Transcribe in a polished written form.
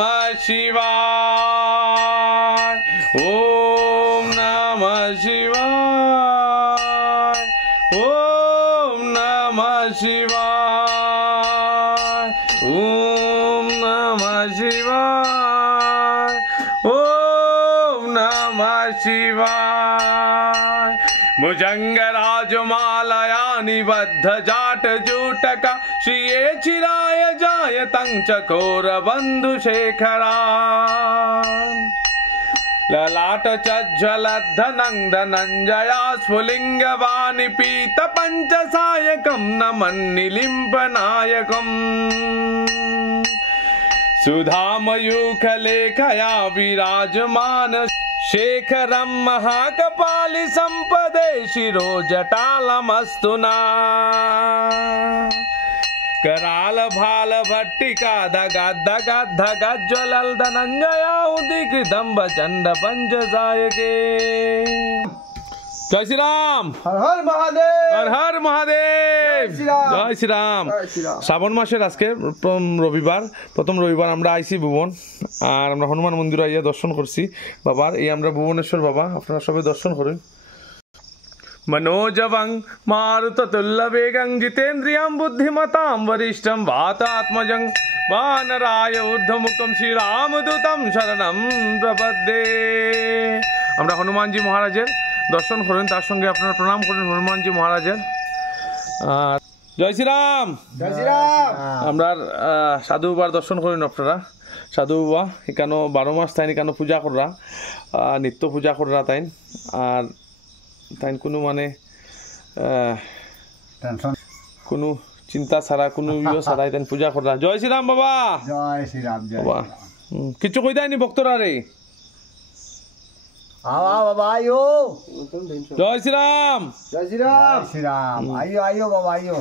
नमः शिवाय ओम नमः शिवाय ओम नमः शिवाय ओम नमः शिवाय ओम नमः शिवाय भुजंगराजमालया निबद्ध जाट जूटका श्रिये चिराय जायतं चकोरबन्धुशेखरा ललाट चज्ज्वलद्धनं धनञ्जया स्फुलिङ्गवाणि पीत पञ्चसायकं नमन्निलिम्पनायकम् सुधामयूखलेखया विराजमान शेखरं महाकपालि संपदे शिरोजटालमस्तु ना कराल भाल भट्टिका धगज्ज्वलल धनंजया उदीकृतं भचंड पंचसायके। जय श्री राम। हर हर महादेव। हर हर महादेव। जय श्री राम। শ্রাবণ মাসের আজকে রবিবার, প্রথম রবিবার আমরা আইছি ভুবন, আর আমরা হনুমান মন্দিরে আইয়া দর্শন করছি বাবার। এই আমরা ভুবনেশ্বর বাবা, আপনারা সবাই দর্শন করেন। मनोजवं मारुततुल्यवेगं जितेन्द्रियं बुद्धिमतां वरिष्ठं वातात्मजं वानराय ऊर्ध्वमुखं श्रीरामदूतं शरणं प्रपद्ये। আমরা হনুমানজি মহারাজের দর্শন করেন, তার সঙ্গে আপনারা প্রণাম করেন হনুমানজি মহারাজের। আর জয় শ্রীরাম। জয় শ্রীরাম। আমরা সাধু বাবার দর্শন করেন আপনারা। সাধু বাবা এখানে 12 মাস তাই এখানে পূজা করা, নিত্য পূজা করা তাই। আর তাই কোনো মানে কোনো চিন্তা ছাড়া কোনো ইয়ে ছাড়াই তাই পূজা করা। জয় শ্রীরাম বাবা। জয় শ্রীরাম। বাবা কিছু কই দেয়নি ভক্তরা রে? বাবা আইও। জয় শ্রীরাম। জয় শ্রীরাম। শ্রীরাম আইও আইও বাবা আইও।